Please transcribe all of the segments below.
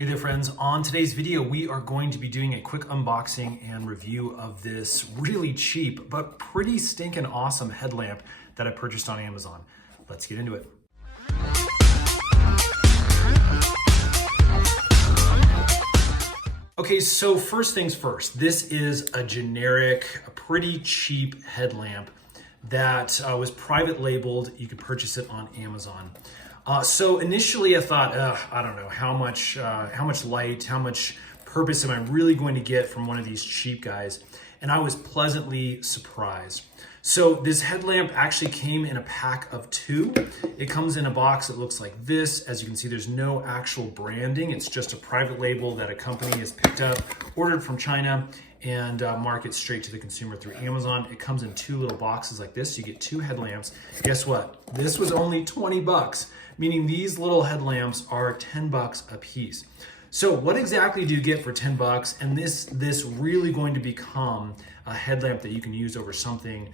Hey there friends, on today's video we are going to be doing a quick unboxing and review of this really cheap but pretty stinking awesome headlamp that I purchased on Amazon. Let's get into it. Okay, so first things first, this is a generic, a pretty cheap headlamp that was private labeled. You could purchase it on Amazon. So initially I thought, I don't know how much light, how much purpose am I really going to get from one of these cheap guys? And I was pleasantly surprised. So this headlamp actually came in a pack of 2. It comes in a box that looks like this. As you can see, there's no actual branding. It's just a private label that a company has picked up, ordered from China, and market straight to the consumer through Amazon. It comes in 2 little boxes like this. You get 2 headlamps. Guess what? This was only 20 bucks, meaning these little headlamps are 10 bucks a piece. So what exactly do you get for 10 bucks? And this really going to become a headlamp that you can use over something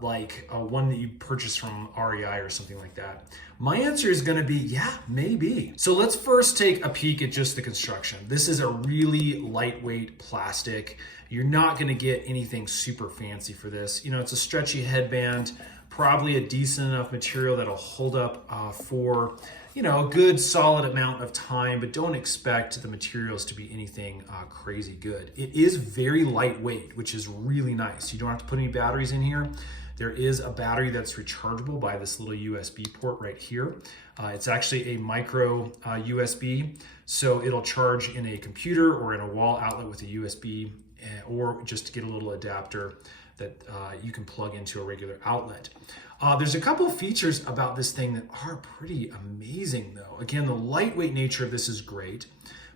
like one that you purchase from REI or something like that? My answer is gonna be, yeah, maybe. So let's first take a peek at just the construction. This is a really lightweight plastic. You're not gonna get anything super fancy for this. You know, it's a stretchy headband, probably a decent enough material that'll hold up for, you know, a good solid amount of time, but don't expect the materials to be anything crazy good. It is very lightweight, which is really nice. You don't have to put any batteries in here. There is a battery that's rechargeable by this little USB port right here. It's actually a micro USB, so it'll charge in a computer or in a wall outlet with a USB, or just to get a little adapter that you can plug into a regular outlet. There's a couple of features about this thing that are pretty amazing though. Again, the lightweight nature of this is great,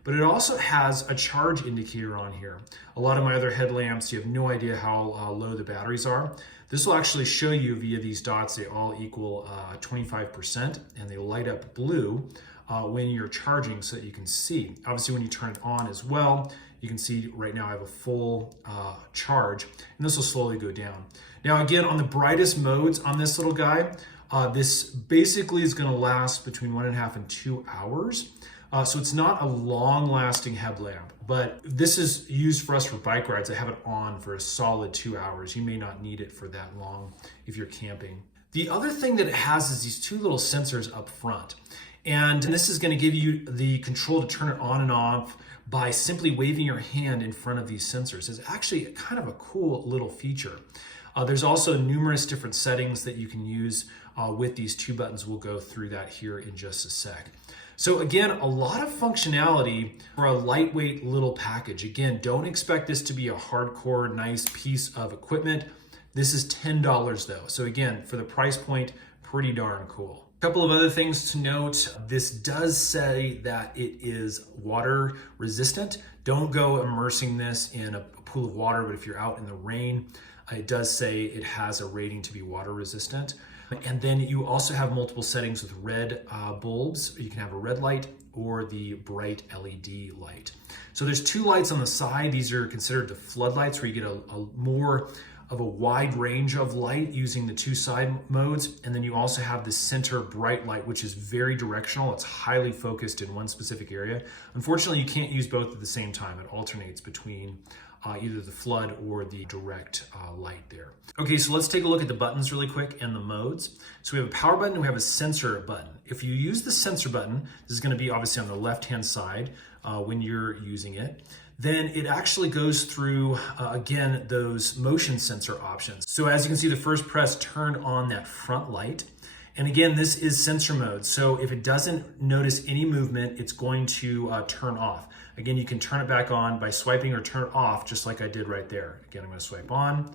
but it also has a charge indicator on here. A lot of my other headlamps, you have no idea how low the batteries are. This will actually show you via these dots, they all equal 25%, and they light up blue when you're charging so that you can see. Obviously when you turn it on as well, you can see right now I have a full charge, and this will slowly go down. Now again, on the brightest modes on this little guy, this basically is gonna last between 1.5 and 2 hours. So it's not a long-lasting headlamp, but this is used for us for bike rides. I have it on for a solid 2 hours. You may not need it for that long if you're camping. The other thing that it has is these 2 little sensors up front. And this is gonna give you the control to turn it on and off by simply waving your hand in front of these sensors. It's actually kind of a cool little feature. There's also numerous different settings that you can use with these 2 buttons. We'll go through that here in just a sec. So again, a lot of functionality for a lightweight little package. Again, don't expect this to be a hardcore, nice piece of equipment. This is $10 though. So again, for the price point, pretty darn cool. A couple of other things to note. This does say that it is water resistant. Don't go immersing this in a pool of water, but if you're out in the rain, it does say it has a rating to be water resistant. And then you also have multiple settings with red bulbs. You can have a red light or the bright LED light. So there's 2 lights on the side. These are considered the floodlights, where you get a more of a wide range of light using the 2 side modes. And then you also have the center bright light, which is very directional. It's highly focused in one specific area. Unfortunately, you can't use both at the same time. It alternates between either the flood or the direct light there. Okay, so let's take a look at the buttons really quick and the modes. So we have a power button and we have a sensor button. If you use the sensor button, this is gonna be obviously on the left-hand side when you're using it. Then it actually goes through, again, those motion sensor options. So as you can see, the first press turned on that front light. And again, this is sensor mode. So if it doesn't notice any movement, it's going to turn off. Again, you can turn it back on by swiping or turn it off, just like I did right there. Again, I'm gonna swipe on,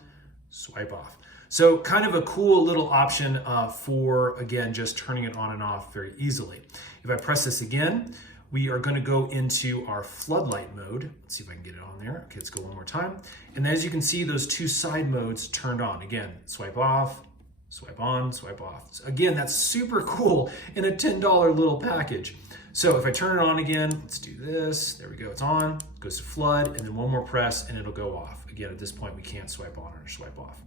swipe off. So kind of a cool little option for, again, just turning it on and off very easily. If I press this again, we are gonna go into our floodlight mode. Let's see if I can get it on there. Okay, let's go one more time. And as you can see, those 2 side modes turned on. Again, swipe off, swipe on, swipe off. So again, that's super cool in a $10 little package. So if I turn it on again, let's do this. There we go, it's on, it goes to flood, and then one more press and it'll go off. Again, at this point, we can't swipe on or swipe off.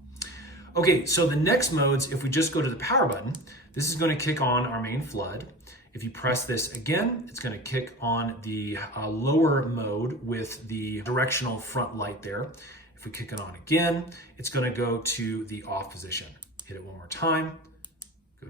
Okay, so the next modes, if we just go to the power button, this is gonna kick on our main flood. If you press this again, it's going to kick on the lower mode with the directional front light there. If we kick it on again, it's going to go to the off position. Hit it one more time, go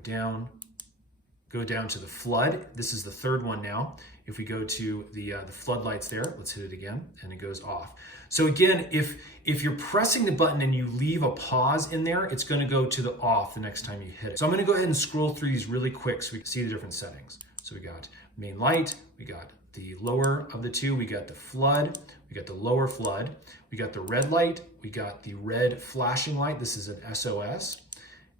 down to the flood. This is the third one now. If we go to the floodlights there, let's hit it again, and it goes off. So again, if you're pressing the button and you leave a pause in there, it's gonna go to the off the next time you hit it. So I'm gonna go ahead and scroll through these really quick so we can see the different settings. So we got main light, we got the lower of the two, we got the flood, we got the lower flood, we got the red light, we got the red flashing light, this is an SOS,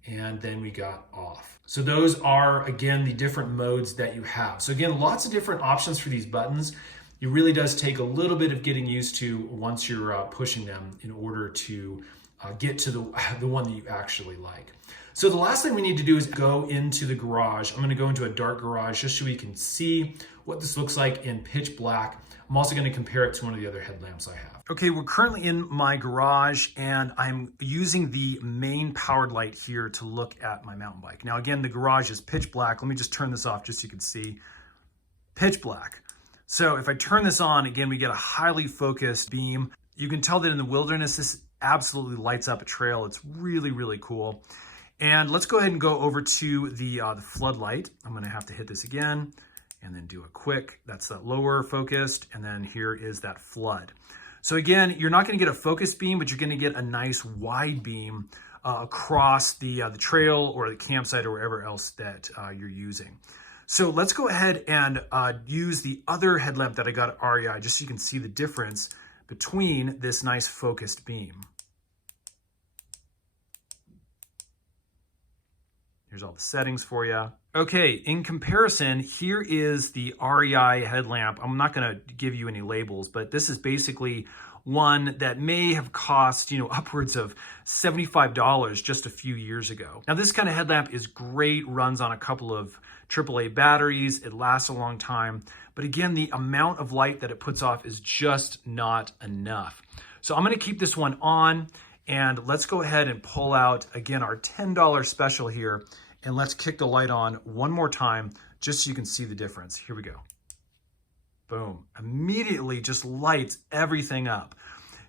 and then we got off. So those are, again, the different modes that you have. So again, lots of different options for these buttons. It really does take a little bit of getting used to once you're pushing them in order to get to the one that you actually like. So the last thing we need to do is go into the garage. I'm gonna go into a dark garage just so we can see what this looks like in pitch black. I'm also gonna compare it to one of the other headlamps I have. Okay, we're currently in my garage and I'm using the main powered light here to look at my mountain bike. Now again, the garage is pitch black. Let me just turn this off just so you can see. Pitch black. So if I turn this on, again, we get a highly focused beam. You can tell that in the wilderness, this absolutely lights up a trail. It's really, really cool. And let's go ahead and go over to the floodlight. I'm gonna have to hit this again and then do a quick, that's that lower focused, and then here is that flood. So again, you're not gonna get a focused beam, but you're gonna get a nice wide beam across the trail or the campsite or wherever else that you're using. So let's go ahead and use the other headlamp that I got at REI, just so you can see the difference between this nice focused beam. Here's all the settings for you. Okay, in comparison, here is the REI headlamp. I'm not gonna give you any labels, but this is basically one that may have cost, upwards of $75 just a few years ago. Now this kind of headlamp is great, runs on a couple of AAA batteries, it lasts a long time, but again, the amount of light that it puts off is just not enough. So I'm gonna keep this one on, and let's go ahead and pull out, again, our $10 special here, and let's kick the light on one more time, just so you can see the difference. Here we go. Boom, immediately just lights everything up.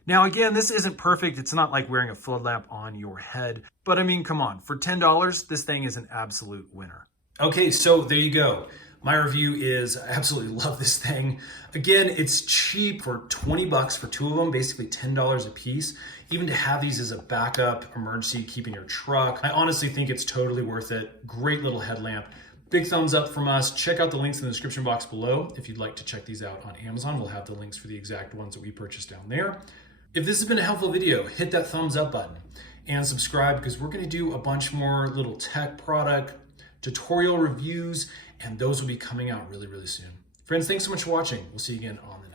Now again, this isn't perfect. It's not like wearing a flood lamp on your head, but I mean, come on, for $10, this thing is an absolute winner. Okay, so there you go. My review is, I absolutely love this thing. Again, it's cheap for 20 bucks for two of them, basically $10 a piece. Even to have these as a backup emergency, keep in your truck. I honestly think it's totally worth it. Great little headlamp. Big thumbs up from us. Check out the links in the description box below if you'd like to check these out on Amazon. We'll have the links for the exact ones that we purchased down there. If this has been a helpful video, hit that thumbs up button and subscribe, because we're gonna do a bunch more little tech product tutorial reviews, and those will be coming out really, really soon. Friends, thanks so much for watching. We'll see you again on the next